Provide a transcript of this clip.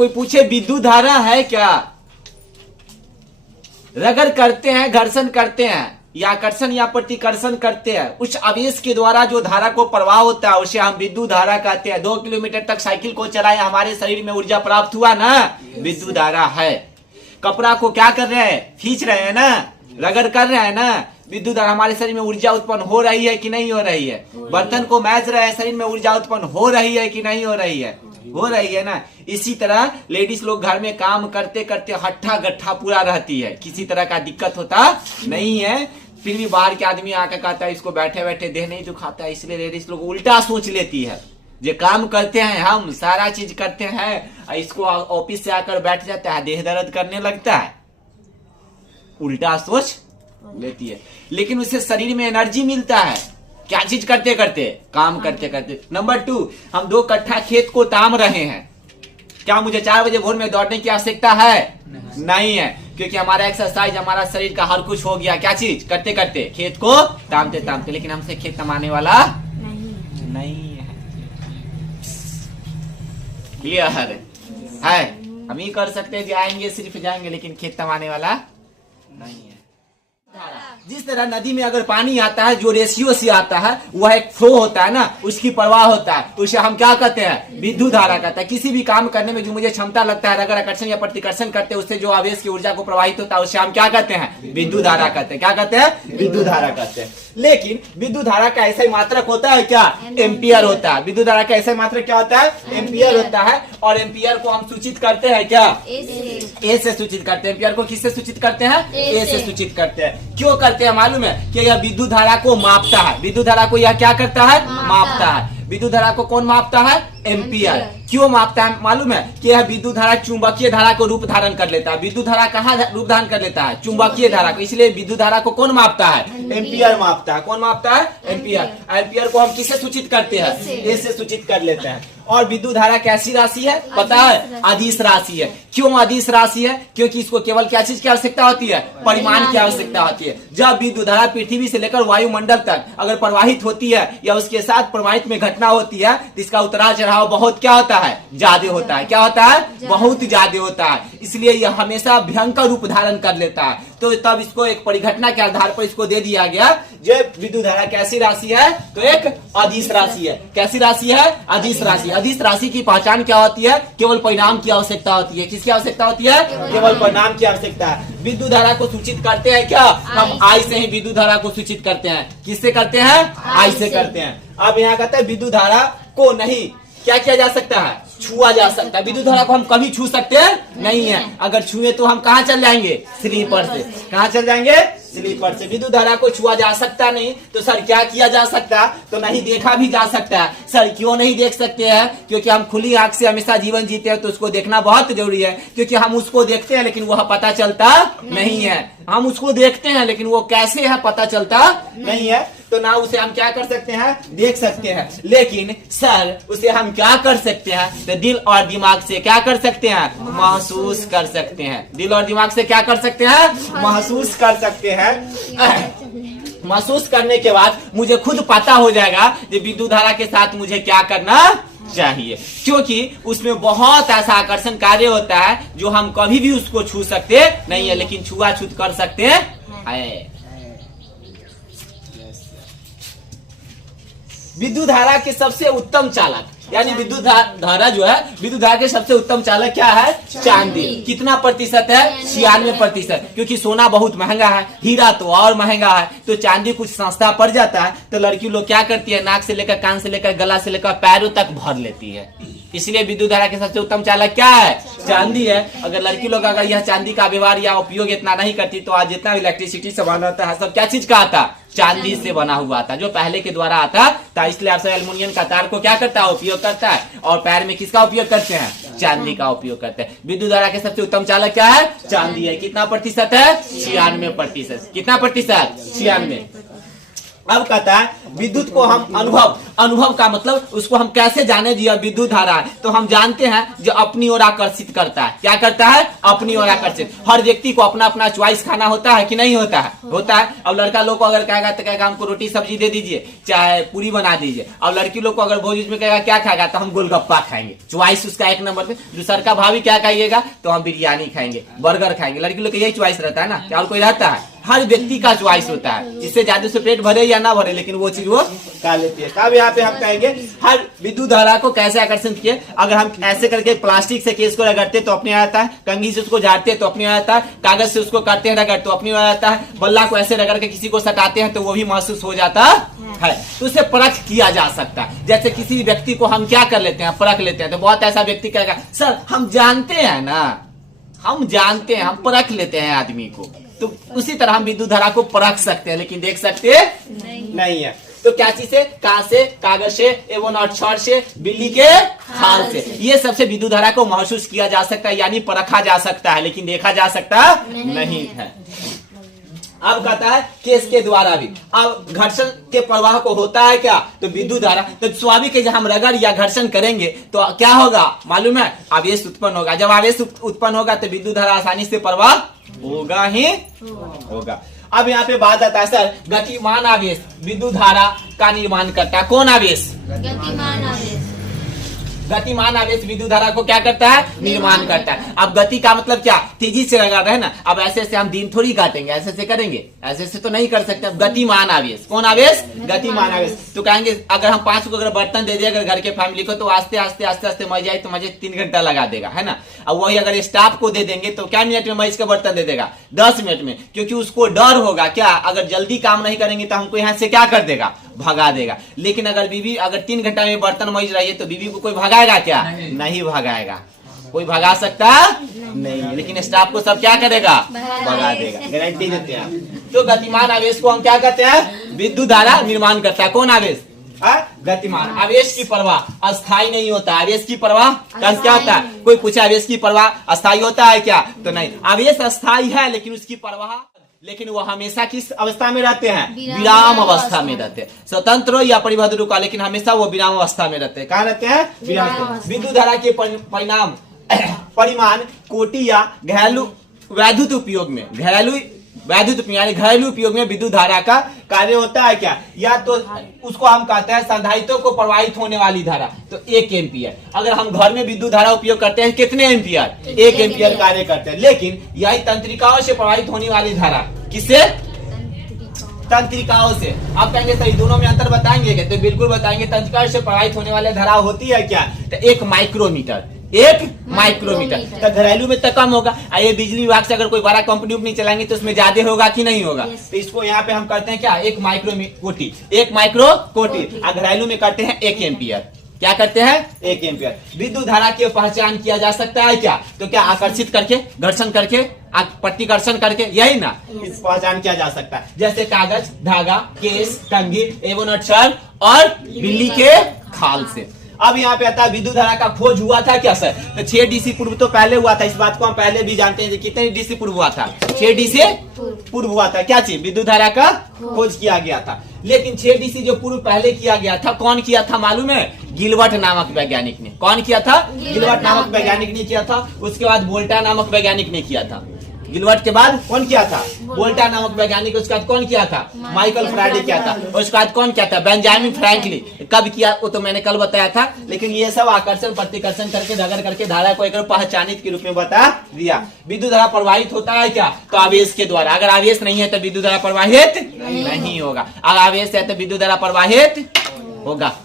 कोई पूछे विद्युत धारा है क्या? रगड़ करते हैं, घर्षण करते हैं या आकर्षण या प्रतिकर्षण करते हैं, उस आवेश के द्वारा जो धारा को प्रवाह होता है उसे हम विद्युत धारा कहते हैं। 2 किलोमीटर तक साइकिल को चलाए, हमारे शरीर में ऊर्जा प्राप्त हुआ ना, विद्युत धारा है। कपड़ा को क्या कर रहे हैं? खींच रहे हैं ना, रगड़ कर रहे हैं ना, विद्युत धारा हमारे शरीर में ऊर्जा उत्पन्न हो रही है कि नहीं हो रही है? बर्तन को मैज रहे हैं, शरीर में ऊर्जा उत्पन्न हो रही है कि नहीं हो रही है? हो रही है ना। इसी तरह लेडीज लोग घर में काम करते करते हट्ठा गट्ठा पूरा रहती है, किसी तरह का दिक्कत होता नहीं है, फिर भी बाहर के आदमी आकर कहता है इसको बैठे बैठे देह नहीं दुखाता है। इसलिए लेडीज लोग उल्टा सोच लेती है, जो काम करते हैं हम सारा चीज करते हैं, इसको ऑफिस से आकर बैठ जाता है, देह दर्द करने लगता है, उल्टा सोच लेती है। लेकिन उससे शरीर में एनर्जी मिलता है, क्या चीज करते करते, काम करते करते। नंबर 2, हम 2 कट्ठा खेत को ताम रहे हैं, क्या मुझे 4 बजे भोर में दौड़ने की आवश्यकता है? नहीं है, क्योंकि हमारा एक्सरसाइज, हमारा शरीर का हर कुछ हो गया, क्या चीज करते करते, खेत को तामते तामते। लेकिन हमसे खेत तमाने वाला नहीं है। क्लियर है? हम ही कर सकते हैं, जाएंगे सिर्फ जाएंगे, लेकिन खेत तमाने वाला नहीं है। जिस तरह नदी में अगर पानी आता है, जो रेशियो से आता है, वह एक फ्लो होता है ना, उसकी प्रवाह होता है, उसे हम क्या कहते हैं? विद्युत धारा कहते हैं। किसी भी काम करने में जो मुझे क्षमता लगता है, अगर आकर्षण या प्रतिकर्षण करते हैं, उससे जो आवेश की ऊर्जा को प्रवाहित होता है, उसे हम क्या कहते हैं? विद्युत धारा कहते हैं। क्या कहते हैं? विद्युत धारा कहते हैं। लेकिन विद्युत धारा का ऐसा ही मात्रक होता है क्या? एम्पियर होता है। विद्युत धारा का ऐसा मात्रक क्या होता है? एम्पियर होता है। और एम्पियर को हम सूचित करते हैं क्या? ए से सूचित करते हैं। एम्पियर को किससे सूचित करते हैं? ए से सूचित करते हैं। क्यों करते हैं मालूम है? कि यह विद्युत धारा को मापता है। विद्युत धारा को यह क्या करता है? मापता है। विद्युत धारा को कौन मापता है? एम्पियर। क्यों मापता है मालूम है? कि यह विद्युत धारा चुंबकीय धारा को रूप धारण कर लेता है। विद्युत धारा कहाँ रूप धारण कर लेता है? चुंबकीय धारा को। इसलिए विद्युत धारा को कौन मापता है? एम्पियर मापता है। कौन मापता है? एम्पियर। एम्पियर को हम किससे सूचित करते हैं? ए से सूचित कर लेते हैं। और विद्युत धारा कैसी राशि है पता है? अदिश राशि है। क्यों अदिश राशि है? क्योंकि इसको केवल क्या चीज की आवश्यकता होती है? परिमाण की आवश्यकता होती है। जब विद्युत धारा पृथ्वी से लेकर वायुमंडल तक अगर प्रवाहित होती है या उसके साथ प्रवाहित में घटना होती है, तो इसका उतार चढ़ाव बहुत क्या होता है? ज्यादा होता है। क्या होता है? बहुत ज्यादा होता है। इसलिए यह हमेशा भयंकर रूप धारण कर लेता है। तो तब इसको एक परिघटना के आधार पर इसको दे दिया गया, जब विद्युत धारा कैसी राशि है? तो एक अदिश राशि है। कैसी राशि है? अदिश राशि। अदिश राशि की पहचान क्या होती है? केवल परिणाम की आवश्यकता होती है। किसकी आवश्यकता होती है? केवल परिणाम की आवश्यकता है। विद्युत धारा को सूचित करते हैं क्या? हम आई से ही विद्युत धारा को सूचित करते हैं। किससे करते हैं? आई से करते हैं। अब यहाँ कहते हैं विद्युत धारा को नहीं क्या किया जा सकता है? छुआ जा सकता है। विद्युत धारा को हम कभी छू सकते हैं नहीं है। अगर छुए तो हम कहाँ चल जाएंगे? स्लीपर से। कहाँ चल जाएंगे? स्लीपर से। विद्युत धारा को छुआ जा सकता नहीं, तो सर क्या किया जा सकता? तो नहीं देखा भी जा सकता है। सर क्यों नहीं देख सकते हैं? क्योंकि हम खुली आंख से हमेशा जीवन जीते हैं, तो उसको देखना बहुत जरूरी है। क्योंकि हम उसको देखते हैं लेकिन वह पता चलता नहीं है। हम उसको देखते हैं लेकिन वो कैसे है पता चलता नहीं है। तो ना उसे हम क्या कर सकते हैं? देख सकते हैं। लेकिन सर उसे हम क्या कर सकते हैं? तो दिल और दिमाग से क्या कर सकते हैं? महसूस कर सकते हैं। दिल और दिमाग से क्या कर सकते हैं? महसूस कर सकते हैं। महसूस करने के बाद मुझे खुद पता हो जाएगा कि विद्युत धारा के साथ मुझे क्या करना चाहिए, क्योंकि उसमें बहुत ऐसा आकर्षण कार्य होता है जो हम कभी भी उसको छू सकते नहीं है, लेकिन छुआछूत कर सकते हैं। विद्युत धारा के सबसे उत्तम चालक, यानी विद्युत धारा जो है, विद्युत धारा के सबसे उत्तम चालक क्या है? चांदी। कितना प्रतिशत है? 96%। क्योंकि सोना बहुत महंगा है, हीरा तो और महंगा है, तो चांदी कुछ सस्ता पड़ जाता है। तो लड़की लोग क्या करती है? नाक से लेकर कान से लेकर गला से लेकर पैरों तक भर लेती है। इसलिए विद्युत धारा के सबसे उत्तम चालक क्या है? चांदी है। अगर लड़की लोग अगर यह चांदी का व्यवहार या उपयोग इतना नहीं करती, तो आज जितना इलेक्ट्रिसिटी से बना होता है सब क्या चीज का आता? चांदी से बना हुआ था, जो पहले के द्वारा आता था। इसलिए आप सब एल्युमिनियम का तार को क्या करता है? उपयोग करता है। और पैर में किसका उपयोग करते हैं? चांदी का उपयोग करते हैं। विद्युत धारा के सबसे उत्तम चालक क्या है? चांदी है। कितना प्रतिशत है? 96%। कितना प्रतिशत? 96। अब कहता है विद्युत को हम अनुभव का मतलब उसको हम कैसे जाने जी विद्युत धारा है, तो हम जानते हैं जो अपनी ओर आकर्षित करता है। क्या करता है? अपनी ओर आकर्षित। हर व्यक्ति को अपना अपना चॉइस खाना होता है कि नहीं होता है? होता है। अब लड़का लोग को अगर कहेगा तो कहेगा हमको रोटी सब्जी दे दीजिए, चाहे पूरी बना दीजिए। अब लड़की लोग को अगर भोज में कहेगा क्या खाएगा, तो हम गोलगप्पा खाएंगे। चॉइस उसका एक नंबर पे। दूसरा का भाभी क्या खाइएगा, तो हम बिरयानी खाएंगे, बर्गर खाएंगे। लड़की लोग का यही चॉइस रहता है ना, क्या और कोई रहता है? हर व्यक्ति का चॉइस होता है, इससे ज्यादा से पेट भरे या ना भरे, लेकिन वो चीज वो खा लेती है। अब यहाँ पे हम कहेंगे हर विद्युत धारा को कैसे आकर्षण किए। अगर हम ऐसे करके प्लास्टिक से केस को रगड़ते तो अपने आता है, कंघी से उसको झाड़ते तो अपने आता है, कागज से उसको काटते हैं रगड़ तो अपने आता है, बल्ला को ऐसे रगड़ के किसी को सटाते हैं तो वो भी महसूस हो जाता है। तो उसे परख किया जा सकता है। जैसे किसी व्यक्ति को हम क्या कर लेते हैं, परख लेते हैं। तो बहुत ऐसा व्यक्ति कहेगा सर हम जानते हैं ना, हम जानते हैं, हम परख लेते हैं आदमी को। तो उसी तरह हम विद्युत धारा को परख सकते हैं, लेकिन देख सकते नहीं है। तो क्या चीज से? कहां से? कागज से एवं अक्षर से, बिल्ली के खाल से। ये सबसे विद्युत धारा को महसूस किया जा सकता है, यानी परखा जा सकता है, लेकिन देखा जा सकता नहीं है। अब कहता है केस के द्वारा भी। अब घर्षण के प्रवाह को होता है क्या, तो विद्युत धारा। तो स्वाभाविक है जब हम रगड़ या घर्षण करेंगे तो क्या होगा मालूम है? आवेश उत्पन्न होगा। जब आवेश उत्पन्न होगा तो विद्युत धारा आसानी से प्रवाह होगा ही होगा। अब यहाँ पे बात आता है सर गतिमान आवेश विद्युत धारा का निर्माण करता है। कौन आवेश? गतिमान आवेश। गतिमान आवेश विद्युत धारा को क्या करता है? निर्माण करता है। अब गति का मतलब क्या? तेजी से रगड़ रहे हैं ना। अब ऐसे ऐसे हम दिन थोड़ी काटेंगे, ऐसे ऐसे करेंगे, ऐसे ऐसे तो नहीं कर सकते। अब गतिमान आवेश। कौन आवेश? गतिमान आवेश। तो कहेंगे अगर हम 5 को अगर बर्तन दे दिया अगर घर के फैमिली को, तो आस्ते आस्ते आस्ते आस्ते मज जाए तो मुझे 3 घंटा लगा देगा, है ना। अब वही अगर स्टाफ को दे देंगे तो क्या मिनट में मज का बर्तन दे देगा? 10 मिनट में। क्योंकि उसको डर होगा क्या, अगर जल्दी काम नहीं करेंगे तो हमको यहाँ से क्या कर देगा? भगा देगा। लेकिन अगर बीवी अगर 3 घंटा में बर्तन मज रही है तो बीवी को कोई भगाएगा क्या? नहीं भगाएगा। कोई भगा सकता नहीं, लेकिन स्टाफ को सब क्या करेगा? भगा देगा। गारंटी देते हैं। तो गतिमान आवेश को हम क्या कहते हैं? विद्युत धारा निर्माण करता है। कौन आवेश? गतिमान। आवेश की प्रवाह अस्थायी नहीं होता। आवेश की प्रवाह क्या होता है? कोई पूछे आवेश की प्रवाह अस्थायी होता है क्या, तो नहीं। आवेश अस्थायी है लेकिन उसकी प्रवाह, लेकिन वो हमेशा किस अवस्था में रहते हैं? विराम अवस्था में रहते हैं। स्वतंत्र या परिबद्ध का, लेकिन हमेशा वो विराम अवस्था में रहते हैं। कहाँ रहते हैं? विराम। विद्युत धारा के परिणाम परिमाण कोटि या घरेलू वैद्युत उपयोग में, घरेलू वैद्युत उपयोग यानी घरेलू उपयोग में विद्युत धारा का कार्य होता है क्या? या तो उसको हम कहते हैं संधारित्रों को प्रवाहित होने वाली धारा, तो 1 एम्पियर। अगर हम घर में विद्युत धारा उपयोग करते हैं कितने एम्पियर? 1 एम्पियर कार्य करते हैं। लेकिन यही तंत्रिकाओं से प्रवाहित होने वाली धारा किससे? तंत्रिकाओं से। आप कहेंगे सही दोनों में अंतर बताएंगे क्या? तो बिल्कुल बताएंगे। तंत्रिकाओं से प्रवाहित होने वाली धारा होती है क्या? तो 1 माइक्रोमीटर। 1 माइक्रोमीटर। तो घरेलू में तो कम होगा। ये बिजली विभाग से अगर कोई बड़ा कंपनी नहीं चलाएंगे तो उसमें ज्यादा होगा कि नहीं होगा? तो इसको यहाँ पे हम करते हैं क्या? 1 माइक्रो कोटि। 1 माइक्रो कोटि। घरेलू में करते हैं 1 एम्पियर। क्या करते हैं? 1 एम्पियर। विद्युत धारा की पहचान किया जा सकता है क्या? तो क्या आकर्षित करके, घर्षण करके, प्रतिकर्षण करके, यही ना इस पहचान किया जा सकता है। जैसे कागज, धागा, केस, कंघी एवं अक्षर और बिल्ली के खाल से। अब यहाँ पे आता है विद्युत धारा का खोज हुआ था क्या सर? तो 6 DC पूर्व तो पहले हुआ था। इस बात को हम पहले भी जानते हैं। कितने DC पूर्व हुआ था? 6 DC पूर्व हुआ था। क्या चीज? विद्युत धारा का खोज किया गया था। लेकिन 6 DC जो पूर्व पहले किया गया था, कौन किया था मालूम है? गिलबर्ट नामक वैज्ञानिक ने। कौन किया था? गिलबर्ट नामक वैज्ञानिक ने किया था। उसके बाद वोल्टा नामक वैज्ञानिक ने किया था। गिलबर्ट के बाद कौन किया था? वोल्टा नामक वैज्ञानिक। उसके बाद कौन किया था? माइकल फैराडे किया था। उसके बाद कौन किया था? Benjamin Franklin. कब किया वो तो मैंने कल बताया था। लेकिन ये सब आकर्षण प्रतिकर्षण करके रगड़ करके धारा को एक पहचानित के रूप में बता दिया। विद्युत धारा प्रवाहित होता है क्या? तो आवेश के द्वारा। अगर आवेश नहीं है तो विद्युत धारा प्रवाहित नहीं होगा। अगर आवेश है तो विद्युत धारा प्रवाहित होगा।